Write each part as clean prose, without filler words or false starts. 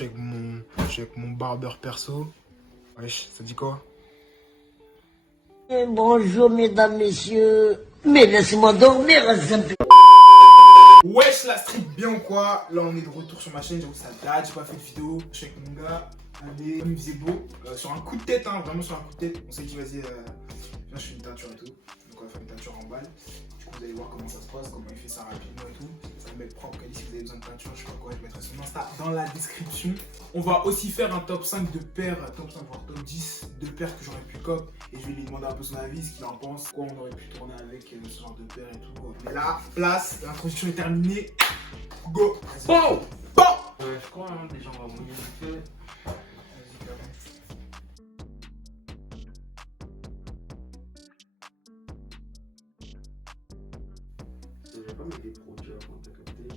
je suis avec mon barbeur perso. Wesh, ça dit quoi? Bonjour mesdames, messieurs, mais laissez-moi dormir un peu. Wesh, la street bien ou quoi? Là on est de retour sur ma chaîne, j'avoue ça date, j'ai pas fait de vidéo. Je suis avec mon gars, allez, il me faisait beau, sur un coup de tête, hein, vraiment sur un coup de tête. On s'est dit vas-y, viens je fais une teinture et tout. Donc on va faire une teinture en balle. Du coup vous allez voir comment ça se passe, comment il fait ça rapidement et tout. Ça va mettre propre, quali, si vous avez besoin de teinture, je sais pas quoi, je mettrai son Insta dans la description. On va aussi faire un top 5 de paires, top 5 voire top 10 de paires que j'aurais pu cop. Et je vais lui demander un peu son avis, ce qu'il en pense, quoi on aurait pu tourner avec ce genre de paires et tout. Mais là, place, l'introduction est terminée. Go! Bon! Bon! Je crois, hein, déjà on va mouiller le feu. Vas-y, carrément. Je vais pas mettre des produits avant, t'as capté.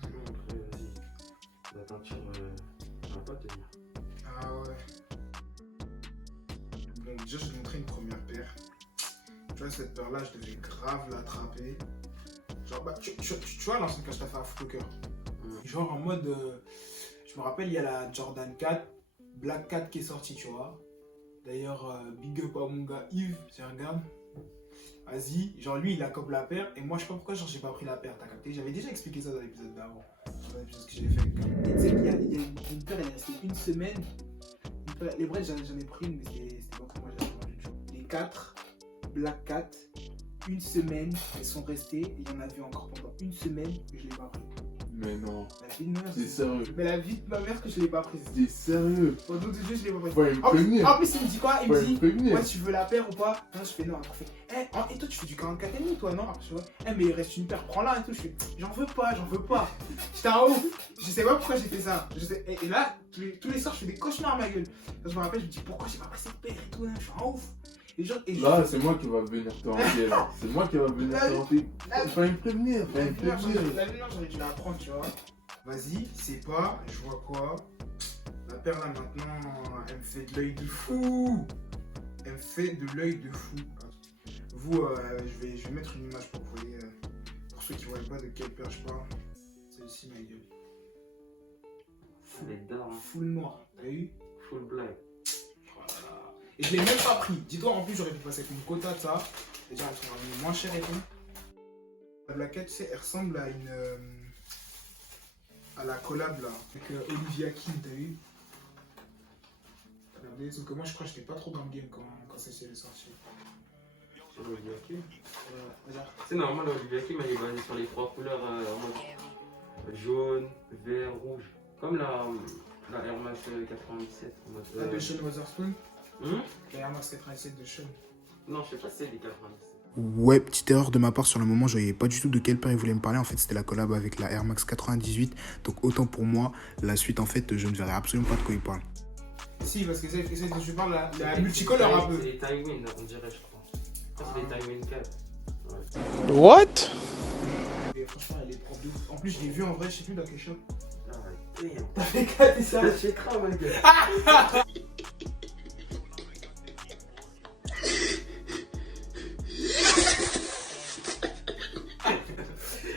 Sinon après, vas-y. La teinture, ça va pas tenir. Ah ouais. Bon, déjà, je vais te montrer une première paire. Tu vois, cette paire-là, je devais grave l'attraper. Genre, bah, tu vois l'ancienne que je t'ai fait à Footlocker. Genre en mode. Je me rappelle, il y a la Jordan 4, Black 4 qui est sortie, tu vois. D'ailleurs, big up à mon gars Yves, si tu regardes. Vas-y, genre lui, il a cop la paire. Et moi, je sais pas pourquoi, genre, j'ai pas pris la paire, t'as capté? J'avais déjà expliqué ça dans l'épisode d'avant. Dans l'épisode que j'ai fait. Et tu sais qu'il y a une paire, elle est restée une semaine. Les vrais, j'en ai pris une, mais c'était pas pour moi, j'avais vendu. Les 4, Black 4, une semaine, elles sont restées. Et il y en a vu encore pendant une semaine que je l'ai pas pris. Mais non. La vie de ma mère. C'est sérieux. Mais la vie de ma mère que je l'ai pas prise. T'es sérieux. Pendant 2 jours, je l'ai pas prise. Faut me prévenir. En plus, il me dit quoi? Il me dit, prévenir. ouais, tu veux la paire ou pas? Non, je fais non. Après, et toi, tu fais du 44,5 toi, non? Après, je vois, mais il reste une paire, prends-la et tout. Je fais, j'en veux pas. J'étais en ouf. Je sais pas pourquoi j'ai fait ça. Et là, tous les soirs, je fais des cauchemars à ma gueule. Quand je me rappelle, je me dis, pourquoi j'ai pas pris cette paire et tout, hein, je suis en ouf. Là, c'est moi qui va venir te hanter là. C'est moi qui va venir te hanter. Fallait me prévenir. La lumière, j'aurais dû la prendre, tu vois. Vas-y, c'est pas, je vois quoi. La paire là maintenant, elle me fait de l'œil de fou. Elle me fait de l'œil de fou. Vous, je vais mettre une image pour que vous voyez, pour ceux qui ne voient pas de quelle paire je parle. Celle-ci, ma gueule. Elle est d'art, hein. Full noir, t'as vu? Full black. Voilà. Et je l'ai même pas pris. Dis-toi, en plus, j'aurais pu passer avec une quota de ça. Déjà, elle sera moins chère et tout. La blaquette, tu sais, elle ressemble à une. À la collab là, avec Olivia Kim, t'as vu? Regardez, sauf que moi je crois que j'étais pas trop dans le game quand celle-ci est sortie. C'est l'Olivia Kim. Regarde. C'est normal, l'Olivia Kim elle est basée sur les 3 couleurs en mode jaune, vert, rouge. Comme la Air Max 97. En mode, La de Sean Wotherspoon. Hmm? La Air Max 97 de Sean. Non, je sais pas si c'est des 97. Ouais, petite erreur de ma part sur le moment, je voyais pas du tout de quelle paire il voulait me parler. En fait, c'était la collab avec la Air Max 98. Donc, autant pour moi, la suite, en fait, je ne verrai absolument pas de quoi il parle. Si, parce que celle dont je parle, la multicolore un peu. C'est les Tywin, on dirait, je crois. Je crois que c'est les Tywin 4. Ouais. What? Et franchement, elle est propre de ouf. En plus, je l'ai vu en vrai, je sais plus dans quel shop. Ah, T'as fait 4 et ça? j'ai grave, ma gueule.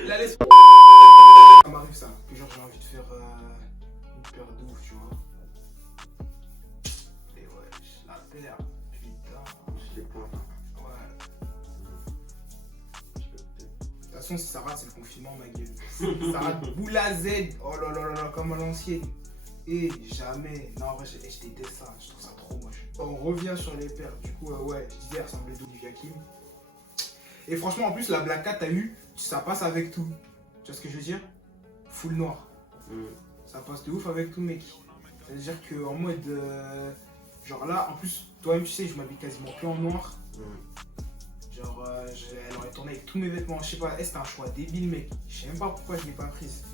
La laisse. Ça m'arrive ça, que genre j'ai envie de faire une paire de ouf, tu vois. Et ouais, la paire, putain. Je l'ai pas. Ouais. De toute façon, si ça rate, c'est le confinement, ma gueule. Si ça rate, boule à Z. Oh là là là là, comme à l'ancienne. Et jamais. Non, en vrai, je déteste ça. Je trouve ça trop moche. On revient sur les paires. Du coup, ouais, je disais, elle ressemblait d'Olivia Kim. Et franchement, en plus, la Black Cat, t'as vu, ça passe avec tout. Tu vois ce que je veux dire? Full noir. Ça passe de ouf avec tout, mec. C'est-à-dire qu'en mode. Genre là, en plus, toi-même, tu sais, je m'habille quasiment plus en noir. Genre, elle aurait tourné avec tous mes vêtements. Je sais pas, c'était un choix débile, mec. Je sais même pas pourquoi je l'ai pas prise.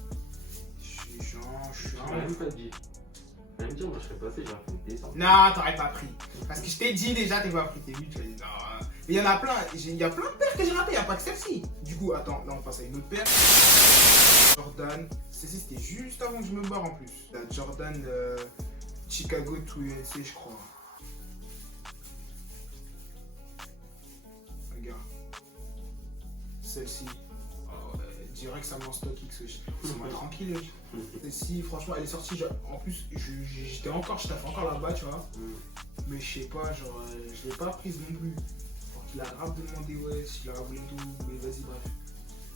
Je suis Je même pas dit. Je vais me dire, moi je serais passé, j'ai fait des descentes. Non, t'aurais pas pris. Parce que je t'ai dit déjà, t'es pas pris. T'es vu, tu vas dire non. Mais il y en a plein. Il y a plein de paires que j'ai ratées, il n'y a pas que celle-ci. Du coup, attends, là on passe à une autre paire. Jordan. Celle-ci, c'était juste avant que je me barre en plus. La Jordan Chicago 2UNC, je crois. Regarde. Celle-ci. Oh, dirais que ça me lance stock X, c'est moi tranquille. Et si, franchement, elle est sortie, en plus, je taffais encore là-bas, tu vois. Mais je sais pas, genre, je l'ai pas prise non plus. Donc il a grave demandé, ouais, si je la voulais tout, mais vas-y, bref.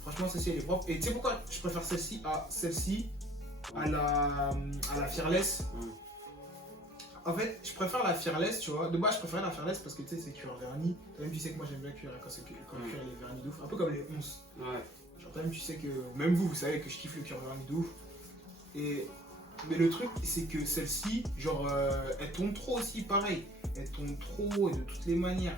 Franchement, celle-ci, elle est propre. Et tu sais pourquoi je préfère celle-ci à celle-ci, à la Fearless. En fait, je préfère la Fearless, tu vois. De base, je préfère la Fearless parce que tu sais, c'est cuir verni. Toi-même, tu sais que moi, j'aime bien cuir quand le cuir il est verni de ouf. Un peu comme les 11. Ouais. Genre, toi-même, tu sais que, même vous savez que je kiffe le cuir verni de ouf. Mais le truc, c'est que celle-ci, genre, elle tombe trop aussi, pareil. Elle tombe trop de toutes les manières.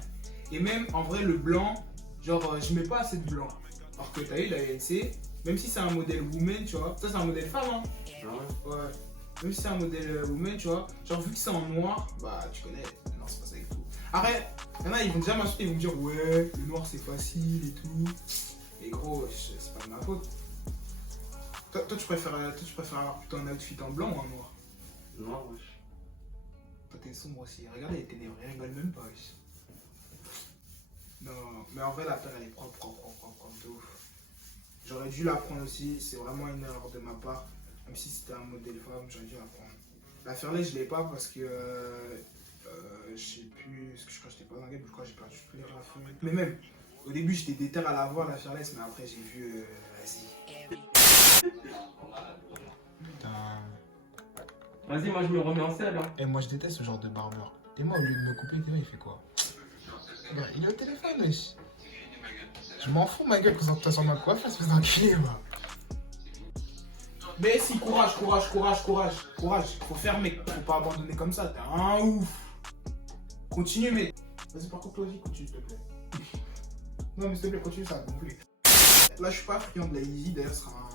Et même, en vrai, le blanc, genre, je mets pas assez de blanc. Alors que t'as eu la ANC, même si c'est un modèle woman, tu vois. Ça, c'est un modèle femme, hein. Ouais. Même si c'est un modèle woman, tu vois. Genre, vu que c'est en noir, bah, tu connais. Non, c'est pas ça et tout. Après, il y en a, ils vont déjà m'insulter, ils vont me dire, ouais, le noir, c'est facile et tout. Et gros, c'est pas de ma faute. Toi, tu préfères avoir plutôt un outfit en blanc ou en noir? Noir, wesh. Toi, t'es sombre aussi. Regardez, elle est ténèbres, elle rigole même pas, wesh. Non, mais en vrai, la paire, elle est propre de ouf. J'aurais dû la prendre aussi, c'est vraiment une erreur de ma part. Même si c'était un modèle femme, j'aurais dû la prendre. La Fairless, je l'ai pas parce que je sais plus, ce que je crois que j'étais pas dans le game, je crois que j'ai perdu tous les graphes. Mais même, au début, j'étais déter à la voir, la Fairless, mais après, j'ai vu, vas-y. Putain. Vas-y, moi je me remets en selle. Hein. Et moi, je déteste ce genre de barbeur. Et moi, au lieu de me couper, il fait quoi? Bah, il est au téléphone, wesh. Je m'en fous, ma gueule, quand t'as sur ma coiffure, espèce d'enculé, moi. Mais si, courage. Faut faire, mec. Faut pas abandonner comme ça, t'es un ouf. Continue, mec. Vas-y, par contre, toi aussi, continue, s'il te plaît. Non, mais s'il te plaît, continue, ça va gonfler. Là, je suis pas friand de la Yeezy, d'ailleurs, ce sera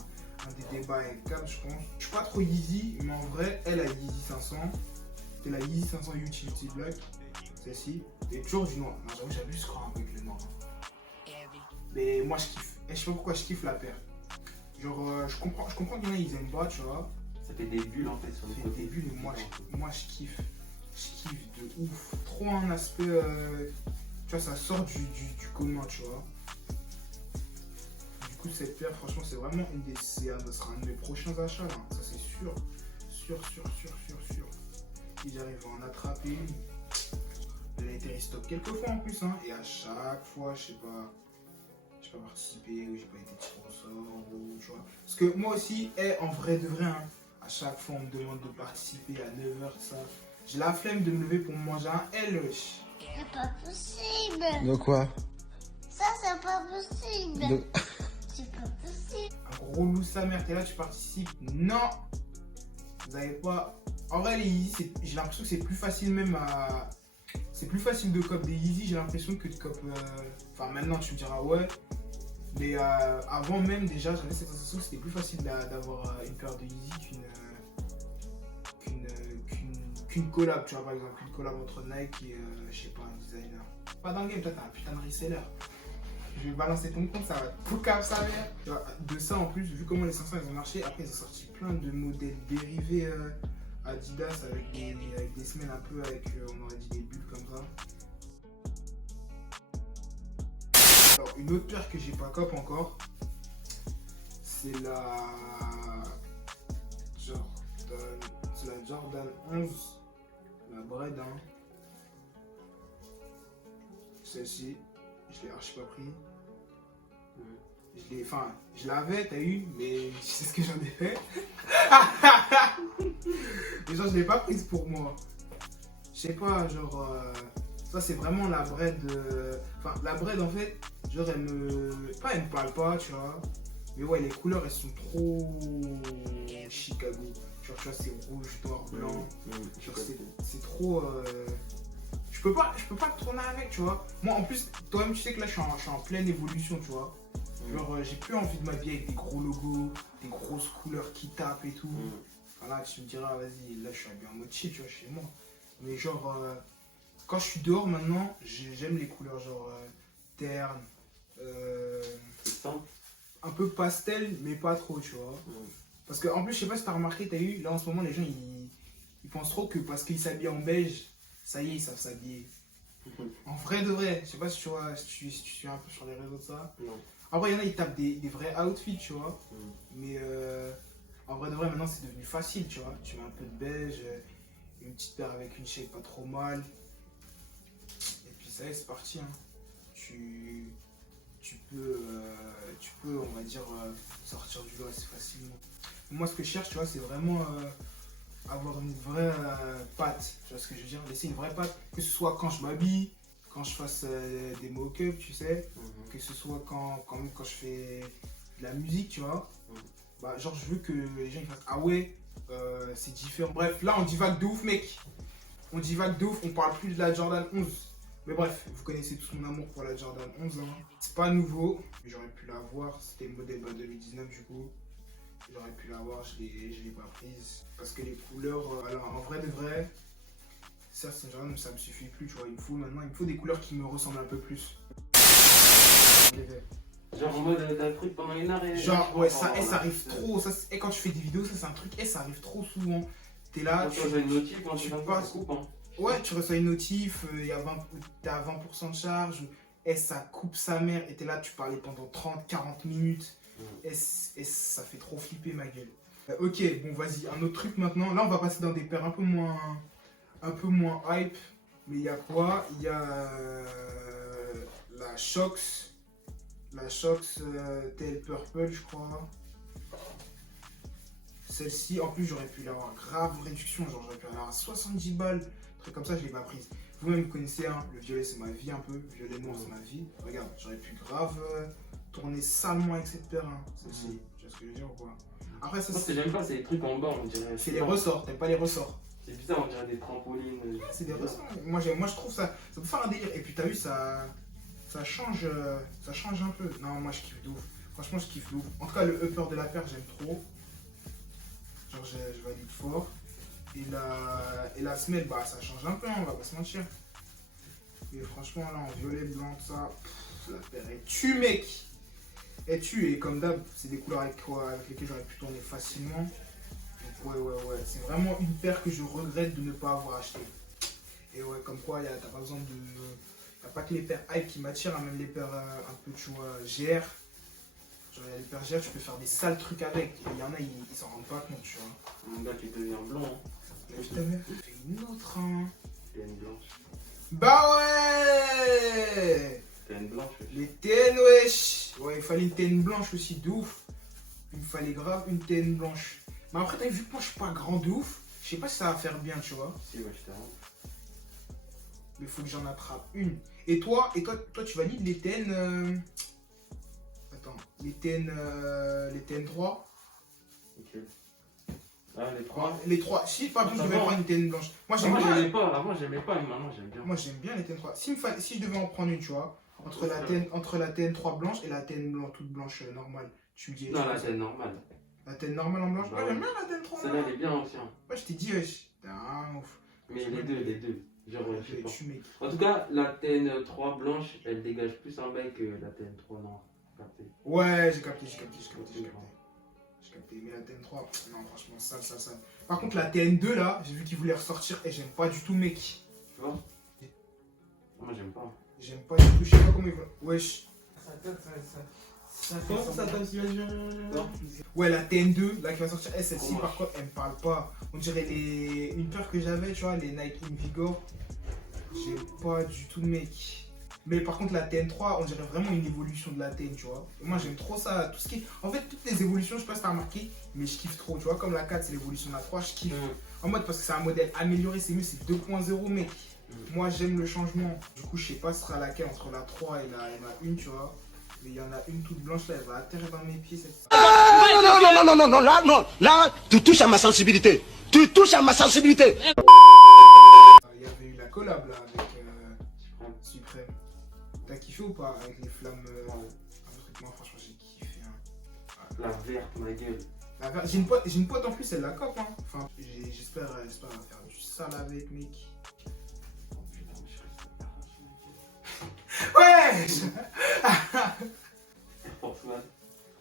un des débats avec Cam, je pense. Je suis pas trop Yeezy, mais en vrai, elle a Yeezy 500. C'est la Yeezy 500 Utility Black, celle-ci. Et toujours du noir. Non, j'avoue, j'abuse, je crois, avec le noir. Mais moi, je kiffe. Et je sais pas pourquoi je kiffe la paire. Genre, je comprends qu'il y en a, ils aiment pas, tu vois. Ça fait des bulles en fait sur les côtés. Des bulles, mais moi, je kiffe. Je kiffe de ouf. Trop un aspect. Tu vois, ça sort du commun, tu vois. Du coup, cette paire, franchement, c'est vraiment ça sera un de mes prochains achats, là. Ça, c'est sûr. Sûr. Si j'arrive à en attraper une. Elle a été restock quelques fois en plus, hein. Et à chaque fois, je sais pas participé ou j'ai pas été tiré au sort ou tu vois. Parce que moi aussi, en vrai de vrai, hein, à chaque fois on me demande de participer à 9h, ça. J'ai la flemme de me lever pour manger un L. C'est pas possible. De quoi? Ça, c'est pas possible. C'est pas possible. Un gros loup sa mère, t'es là, tu participes. Non. Vous avez pas. En vrai, les Yeezy, j'ai l'impression que c'est plus facile même à. C'est plus facile de cop des Yeezy, j'ai l'impression que de cop. Enfin, maintenant tu me diras ouais. Mais avant même, déjà, j'avais cette sensation que c'était plus facile d'avoir une paire de Yeezy qu'une collab, tu vois, par exemple, une collab entre Nike et, je sais pas, un designer. Pas dans le game, toi, t'as un putain de reseller. Je vais balancer ton compte, ça va tout cap sa mère. De ça, en plus, vu comment les 500 ils ont marché, après, ils ont sorti plein de modèles dérivés Adidas avec des semelles un peu avec, on aurait dit, des bulles comme ça. Alors, une autre paire que j'ai pas cop encore, c'est la Jordan 11, la Bread, hein. Celle-ci, je l'ai archi pas pris. Je l'avais, t'as eu, mais tu sais ce que j'en ai fait. Mais genre, je l'ai pas prise pour moi. Je sais pas, genre, ça c'est vraiment la Bread. Enfin, la Bread en fait, genre, elle me parle pas, tu vois. Mais ouais, les couleurs elles sont trop Chicago. Genre, tu vois, c'est rouge, noir, blanc. Genre, c'est trop. Je peux pas tourner avec, tu vois. Moi en plus, toi-même, tu sais que là je suis en pleine évolution, tu vois. Genre, j'ai plus envie de m'habiller avec des gros logos, des grosses couleurs qui tapent et tout. Voilà, tu me diras, vas-y, là je suis habillé en mode chill, tu vois, chez moi. Mais genre, quand je suis dehors maintenant, j'aime les couleurs genre terne, un peu pastel, mais pas trop, tu vois. Parce que en plus, je sais pas si t'as remarqué, t'as eu, là en ce moment, les gens ils pensent trop que parce qu'ils s'habillent en beige, ça y est, ils savent s'habiller. En vrai de vrai, je sais pas si tu vois, si tu suis un peu sur les réseaux de ça. Non. En vrai, il y en a, ils tapent des vrais outfits, tu vois. Mais en vrai de vrai, maintenant, c'est devenu facile, tu vois. Tu mets un peu de beige, une petite paire avec une shape pas trop mal. Et puis ça y est, c'est parti. Hein. Tu peux, on va dire, sortir du lot assez facilement. Moi, ce que je cherche, tu vois, c'est vraiment avoir une vraie patte. Tu vois ce que je veux dire? Laisser une vraie patte. Que ce soit quand je m'habille, quand je fasse des mock-ups, tu sais. Que ce soit quand je fais de la musique, tu vois. Bah, genre, je veux que les gens ils fassent ah ouais, c'est différent. Bref, là, on divague de ouf, mec. On divague de ouf, on parle plus de la Jordan 11. Mais bref, vous connaissez tous mon amour pour la Jordan 11. Hein. C'est pas nouveau, mais j'aurais pu l'avoir. C'était le modèle 2019 du coup. J'aurais pu l'avoir, je l'ai pas prise. Parce que les couleurs, alors en vrai de vrai, ça c'est Jordan, ça me suffit plus, tu vois. Il me faut des couleurs qui me ressemblent un peu plus. Genre en mode t'as le truc pendant une heure et... Genre ouais, ça arrive trop. Ça, et quand tu fais des vidéos, ça c'est un truc, ça arrive trop souvent. T'es là, tu reçois une notif quand tu tu passes. coupe, hein. Ouais, tu reçois une notif, t'as 20% de charge, et ça coupe sa mère, et t'es là, tu parlais pendant 30-40 minutes, et ça fait trop flipper ma gueule. Ok, bon vas-y, un autre truc maintenant. Là, on va passer dans des paires un peu moins hype. Mais il y a quoi? Il y a la Shox. La Shox Tail Purple, je crois. Celle-ci, en plus, j'aurais pu l'avoir grave réduction. Genre, j'aurais pu l'avoir à 70 balles. Truc comme ça, je l'ai pas prise. Vous-même, vous connaissez, hein, le violet, c'est ma vie un peu. Le violet noir, c'est ma vie. Regarde, j'aurais pu grave tourner salement avec cette paire. Hein, celle-ci. Tu vois ce que je veux dire ou quoi? Après, ça, ce que j'aime pas, c'est les trucs en bas, on dirait. C'est les ressorts, t'aimes pas les ressorts? C'est bizarre, on dirait des trampolines. Ouais, c'est des ressorts. Moi, je trouve ça peut faire un délire. Et puis, t'as vu, ça change un peu. Non, moi, je kiffe de ouf. Franchement, je kiffe de ouf. En tout cas, le upper de la paire, j'aime trop. Genre, je valide fort. Et la semelle, bah, ça change un peu, hein, on va pas se mentir. Et franchement, là, en violet, blanc, ça, la paire est tue, mec. Elle tue, et comme d'hab, c'est des couleurs avec lesquelles j'aurais pu tourner facilement. Donc, ouais. C'est vraiment une paire que je regrette de ne pas avoir acheté. Et ouais, comme quoi, t'as pas besoin de... T'as pas que les paires hype qui m'attirent, hein, même les paires un peu, tu vois, GR. Genre, les paires GR, tu peux faire des sales trucs avec. Et il y en a, ils s'en rendent pas compte, tu vois. Mon gars, tu deviens blanc. Hein. Mais je t'avais fait une autre, hein. T'es une blanche. Bah ouais. T'es une blanche. Les TN, wesh. Ouais, il fallait une TN blanche aussi, de ouf. Il me fallait grave une TN blanche. Mais après, t'as vu que moi, je suis pas grand de ouf. Je sais pas si ça va faire bien, tu vois. Si, ouais, je t'arrête. Mais faut que j'en attrape une. Et toi, tu valides les TN... Attends, les TN 3. Ok. Ah, les trois. Les 3. Si, pas plus, je devais prendre une TN blanche. Moi, j'aime bien. Avant, j'aimais pas, mais maintenant, j'aime bien. Moi, j'aime bien les TN 3. Si je devais en prendre une, tu vois, entre la TN 3 blanche et la TN blanche, toute blanche normale, tu me dis. Non, la TN normale. La TN normale en blanche? Bah, Ouais, j'aime bien la TN 3. Celle-là, elle est bien aussi. Hein. Ouais, je t'ai dit, wesh. T'es ouf. Mais les deux. Genre, je sais pas. Tu mec. En tout cas, la TN3 blanche, elle dégage plus un bail que la TN3 noire. Capté. Ouais, j'ai capté. Mais la TN3, non, franchement, sale. Par contre, la TN2, là, j'ai vu qu'ils voulaient ressortir et j'aime pas du tout, mec. Tu vois? Moi, j'aime pas. J'aime pas du tout, je sais pas comment ils vont. Wesh. Ça Ouais, la TN2, là, qui va sortir, celle-ci, par contre, elle me parle pas. On dirait une paire que j'avais, tu vois, les Nike Invigor. J'aime pas du tout, mec. Mais par contre, la TN3, on dirait vraiment une évolution de la TN, tu vois. Et moi, j'aime trop ça. Tout ce qui est... En fait, toutes les évolutions, je sais pas si t'as remarqué, mais je kiffe trop. Tu vois, comme la 4, c'est l'évolution de la 3, je kiffe. En mode, parce que c'est un modèle amélioré, c'est mieux, c'est 2.0, mec. Moi, j'aime le changement. Du coup, je sais pas ce sera laquelle entre la 3 et la 1, tu vois. Mais il y en a une toute blanche là, elle va atterrir dans mes pieds cette... Là, tu touches à ma sensibilité. Il y avait eu la collab là avec Suprême. T'as kiffé ou pas avec les flammes un truc, moi franchement j'ai kiffé. Hein. La verte, ma gueule. J'ai une pote en plus, elle la cope. Hein. Enfin, j'espère faire du sale avec, mec. Ouais.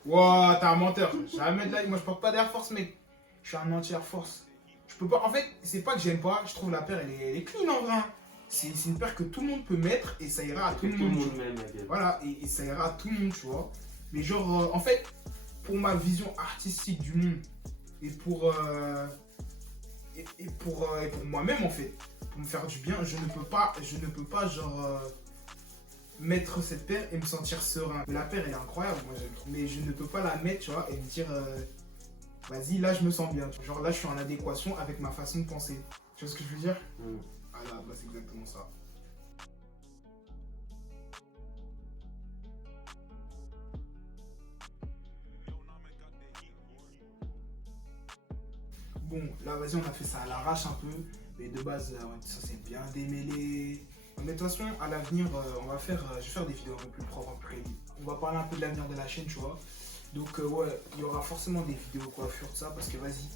Wow, t'es un menteur. Jamais de la vie. Moi, je porte pas d'Air Force, mec. Je suis un anti-Air Force. Je peux pas. En fait, c'est pas que j'aime pas. Je trouve la paire, elle est clean en vrai. C'est une paire que tout le monde peut mettre et ça ira à tout le monde. Voilà, et ça ira à tout le monde, tu vois. Mais genre, en fait, pour ma vision artistique du monde et pour moi-même en fait, pour me faire du bien, je ne peux pas genre mettre cette paire et me sentir serein. La paire elle est incroyable, moi j'aime trop, mais je ne peux pas la mettre, tu vois, et me dire vas-y, là je me sens bien. Genre là je suis en adéquation avec ma façon de penser. Tu vois ce que je veux dire? Voilà, bah, c'est exactement ça. Bon, là, vas-y, on a fait ça à l'arrache un peu. Mais de base, ça s'est bien démêlé. Mais de toute façon, à l'avenir, je vais faire des vidéos un peu plus propres, un peu crédibles. On va parler un peu de l'avenir de la chaîne, tu vois. Donc, ouais, il y aura forcément des vidéos coiffure, de ça. Parce que, vas-y,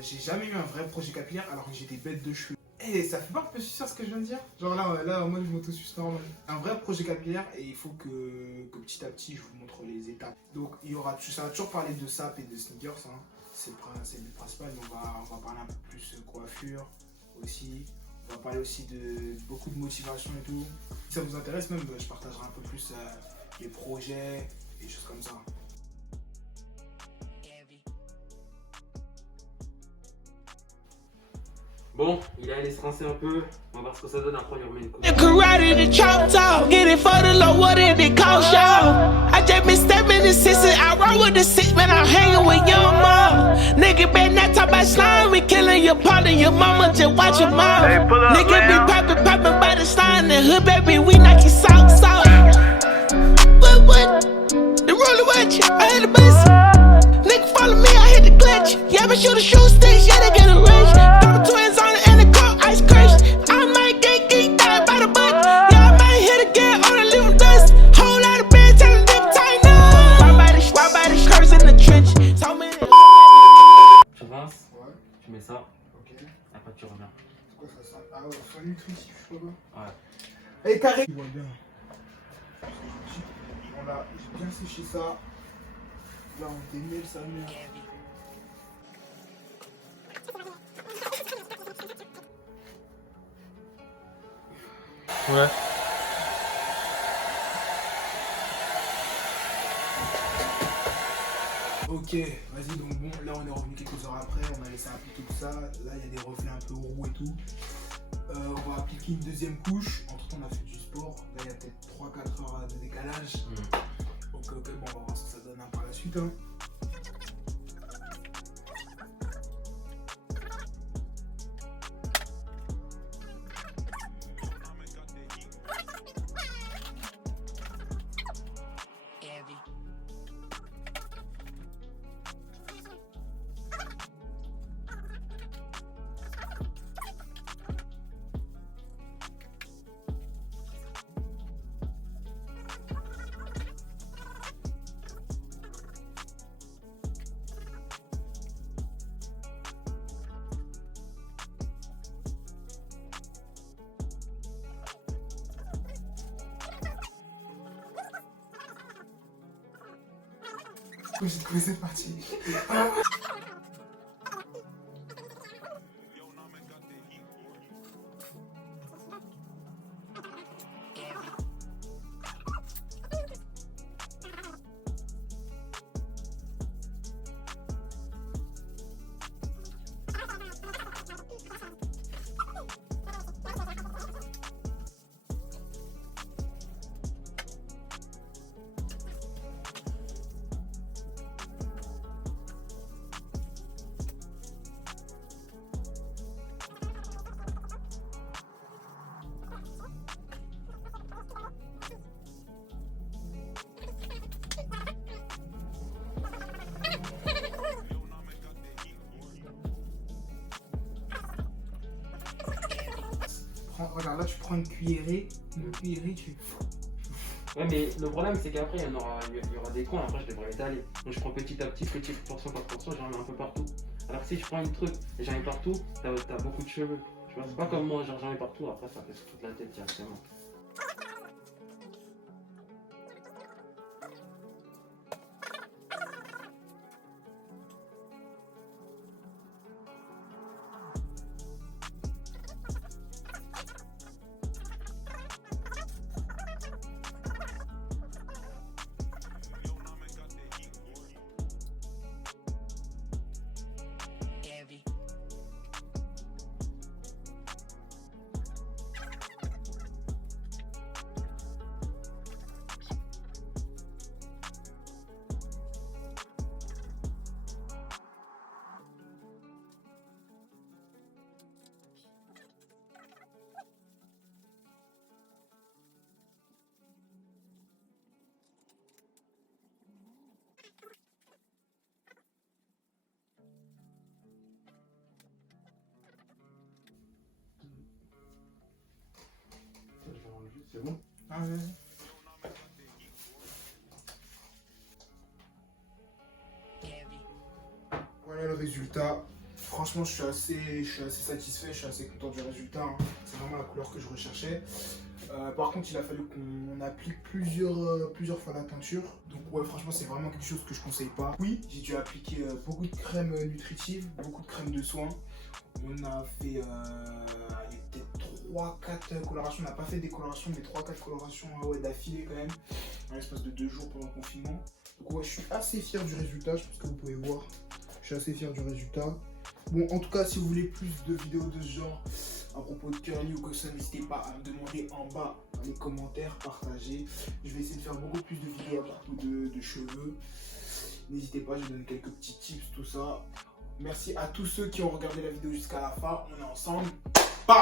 j'ai jamais eu un vrai projet capillaire alors que j'ai des bêtes de cheveux. Et ça fait pas un peu sucer ce que je viens de dire? Genre là moi, je m'auto-suce normal. Un vrai projet capillaire et il faut que petit à petit, je vous montre les étapes. Donc, ça va toujours parler de sap et de sneakers, hein. C'est le principal, mais on va parler un peu plus coiffure aussi. On va parler aussi de beaucoup de motivation et tout. Si ça vous intéresse, même, je partagerai un peu plus les projets et des choses comme ça. Bon, il est allé se rincer un peu. On va voir ce que ça donne. Après, on lui remet une coupe. Karate, the chop talk, get it for the low, what did it cost y'all? I just been stepping the sisters, I roll with the six, man, I'm hanging with young mom. Nigga better not talk about slime, we killing your partner, your mama, just watch your mouth. Hey, nigga be poppin' by the sign, the hood, baby, we knock your socks off. What? The roller watch, I hit the bus. Nigga follow me, I hit the clutch. Yeah, but shoot the shoe sticks, yeah, they get a rush. Double twins on it and the car ice crushed. I might get geeked out by the butt. Yeah, I might hit again on the living dust. Whole lot of bands telling them tighten up. Why by the curse in the trench? So many. Tu rinces, Ouais, tu mets ça, ok. après tu reviens. C'est quoi ça? Ah ouais, soin nutritif, je sais pas quoi. Ouais. Et carré. Tu vois bien. Voilà, j'ai bien séché ça. Là, on démêle sa mère. Ouais. Ok, vas-y, donc bon, là on est revenu quelques heures après, on a laissé appliquer tout ça. Là, il y a des reflets un peu roux et tout. On va appliquer une deuxième couche. Entre temps, on a fait du sport. Là, il y a peut-être 3-4 heures de décalage. Donc, ok, bon, on va voir ce que ça donne par la suite. Hein. J'ai trouvé cette partie. Regarde, là tu prends une cuillerée, tu... Ouais, mais le problème c'est qu'après il y aura des coins, après je devrais étaler. Donc je prends petit à petit, petite portion par portion, j'en mets un peu partout. Alors que si je prends une truc et j'en mets partout, t'as beaucoup de cheveux. Tu vois, c'est pas comme moi, genre j'en mets partout, après ça fait sur toute la tête directement. C'est bon? Ah, vas-y. Voilà le résultat. Franchement, je suis assez satisfait, je suis assez content du résultat. Hein. C'est vraiment la couleur que je recherchais. Par contre, il a fallu qu'on applique plusieurs fois la teinture. Donc ouais, franchement, c'est vraiment quelque chose que je conseille pas. Oui, j'ai dû appliquer beaucoup de crèmes nutritives, beaucoup de crèmes de soins. On a fait il y a peut-être 3-4 colorations. On n'a pas fait des colorations, mais 3-4 colorations d'affilée quand même. En l'espace de 2 jours pendant le confinement. Donc ouais, je suis assez fier du résultat, je pense que vous pouvez voir. Je suis assez fier du résultat. Bon, en tout cas, si vous voulez plus de vidéos de ce genre à propos de curly ou quoi que ce soit, n'hésitez pas à me demander en bas dans les commentaires, partagez. Je vais essayer de faire beaucoup plus de vidéos à propos de cheveux. N'hésitez pas, je vais donner quelques petits tips, tout ça. Merci à tous ceux qui ont regardé la vidéo jusqu'à la fin. On est ensemble. Bam!